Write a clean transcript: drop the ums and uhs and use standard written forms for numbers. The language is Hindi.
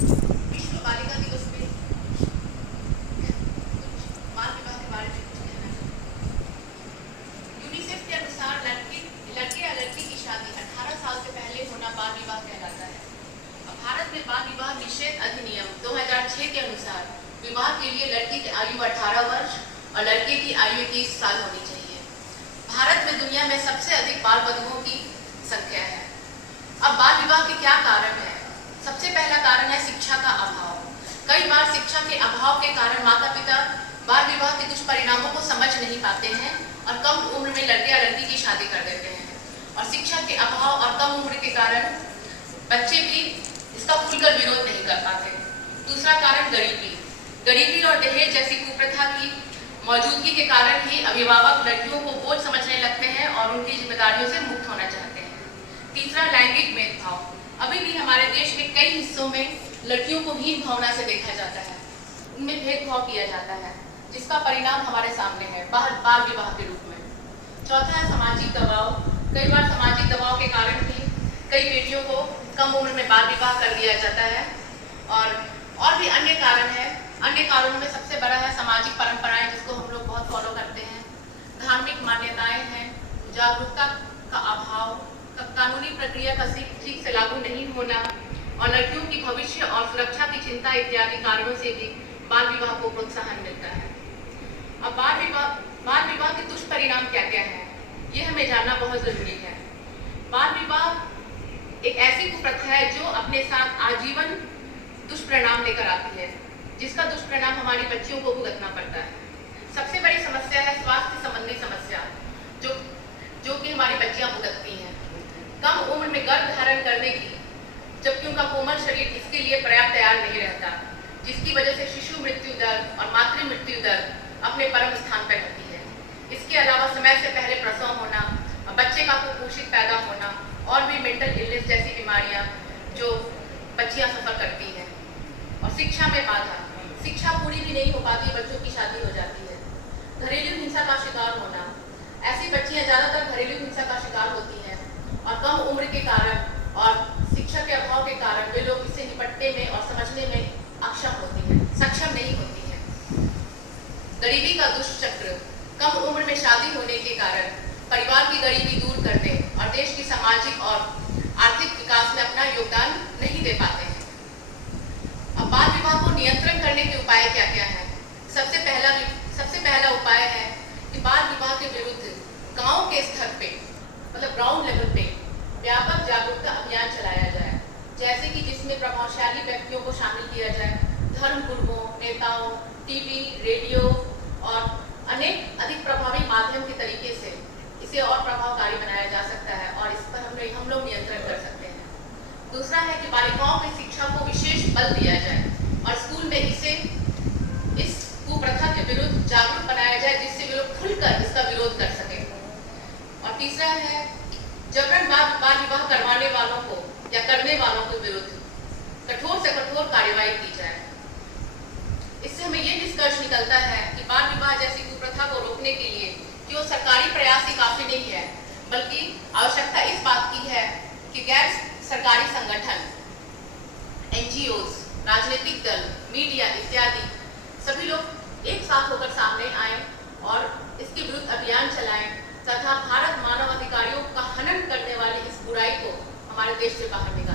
विश्व बालिका दिवस पे बाल विवाह के बारे में कुछ कहना चाहूँगी। यूनिसेफ के अनुसार लड़के या लड़की की शादी 18 साल से पहले होना बाल विवाह कहलाता है। अब भारत में बाल विवाह निषेध अधिनियम 2006 के अनुसार विवाह के लिए लड़की की आयु 18 वर्ष और लड़के की आयु 21 साल होनी चाहिए। भारत में दुनिया में सबसे अधिक बाल वधुओं की संख्या है। अब बाल विवाह के क्या कारण है? सबसे पहला कारण है शिक्षा का अभाव। कई बार शिक्षा के अभाव के कारण माता पिता बाल विवाह के दुष्परिणामों को समझ नहीं पाते हैं और कम उम्र में लड़के या लड़की की शादी कर देते हैं। और शिक्षा के अभाव और कम उम्र के कारण बच्चे भी इसका खुलकर विरोध नहीं कर पाते। दूसरा कारण गरीबी और दहेज जैसी कुप्रथा की मौजूदगी के कारण ही अभिभावक लड़कियों को बोझ समझने लगते हैं और उनकी जिम्मेदारियों से मुक्त होना चाहते हैं। तीसरा लैंगिक भेदभाव। अभी भी हमारे देश के कई हिस्सों में लड़कियों को हीन भावना से देखा जाता है, उनमें भेदभाव किया जाता है, जिसका परिणाम हमारे सामने है बाल विवाह के रूप में। चौथा है सामाजिक दबाव। कई बार सामाजिक दबाव के कारण भी कई बेटियों को कम उम्र में बाल विवाह कर दिया जाता है और भी अन्य कारण है। अन्य कारणों में सबसे बड़ा है सामाजिक परंपराएं, जिसको हम लोग बहुत फॉलो करते हैं। धार्मिक मान्यताएं हैं, जागरूकता का अभाव, कानूनी प्रक्रिया का ठीक से लागू नहीं होना और लड़कियों की भविष्य और सुरक्षा की चिंता इत्यादि कारणों से भी बाल विवाह को प्रोत्साहन मिलता है। अब बाल विवाह के दुष्परिणाम क्या क्या है, ये हमें जानना बहुत जरूरी है। बाल विवाह एक ऐसी कुप्रथा है जो अपने साथ आजीवन दुष्परिणाम लेकर आती है, जिसका दुष्परिणाम हमारी बच्चियों को भुगतना पड़ता है। सबसे बड़ी समस्या है स्वास्थ्य संबंधी समस्या, जो कि हमारी बच्चियां भुगतती हैं। कम उम्र में गर्भ धारण करने की, जबकि उनका कोमल शरीर इसके लिए पर्याप्त तैयार नहीं रहता, जिसकी वजह से शिशु मृत्यु दर और मातृ मृत्यु दर अपने परम स्थान पर रहती है। इसके अलावा समय से पहले प्रसव होना, बच्चे का कुपोषित पैदा होना और भी मेंटल इलनेस जैसी बीमारियां जो बच्चियां सफर करती हैं। और शिक्षा में बाधा, शिक्षा पूरी भी नहीं हो पाती, बच्चों की शादी हो जाती है। घरेलू हिंसा का शिकार होना, ऐसी बच्चियां ज्यादातर घरेलू हिंसा का शिकार होती हैं और कम उम्र के कारण और शिक्षा के अभाव के कारण वे लोग इससे निपटने में और समझने में सक्षम नहीं होती हैं। गरीबी का दुष्चक्र, कम उम्र में शादी होने के कारण परिवार की गरीबी दूर करने और देश की सामाजिक और आर्थिक विकास में अपना योगदान नहीं दे पाते हैं। अब बाल विवाह को नियंत्रण करने के उपाय क्या क्या हैं? सबसे पहला उपाय है कि बाल विवाह के विरुद्ध गांव के स्तर पे, मतलब ग्राउंड लेवल पे व्यापक जागरूकता अभियान चलाया जाए, जैसे कि जिसमें प्रभावशाली व्यक्तियों को शामिल किया जाए, धर्म गुरुओं, नेताओं, टीवी, रेडियो और अनेक अधिक प्रभावी माध्यम के तरीके से इसे और प्रभावकारी बनाया जा सकता है और इस पर हम लोग नियंत्रण कर सकते हैं। दूसरा है कि बालिकाओं की शिक्षा को विशेष बल दिया जाए और स्कूल में इस कुप्रथा के विरुद्ध जागरूक बनाया जाए, जिससे वे लोग खुलकर इसका विरोध कर सकें। और तीसरा है जबरन बाल विवाह करवाने वालों को या करने वालों के विरुद्ध कठोर से कठोर कार्यवाही की जाए। इससे हमें ये निष्कर्ष निकलता है कि बाल विवाह जैसी कुप्रथा को रोकने के लिए केवल सरकारी प्रयास ही काफी नहीं है, बल्कि आवश्यकता इस बात की है कि गैर सरकारी संगठन, NGOs, राजनीतिक दल, मीडिया इत्यादि सभी लोग एक साथ होकर सामने आए और इसके विरुद्ध अभियान चलाएं तथा भारत मानव अधिकारियों का हनन करने वाली इस बुराई को हमारे देश से बाहर निकालें।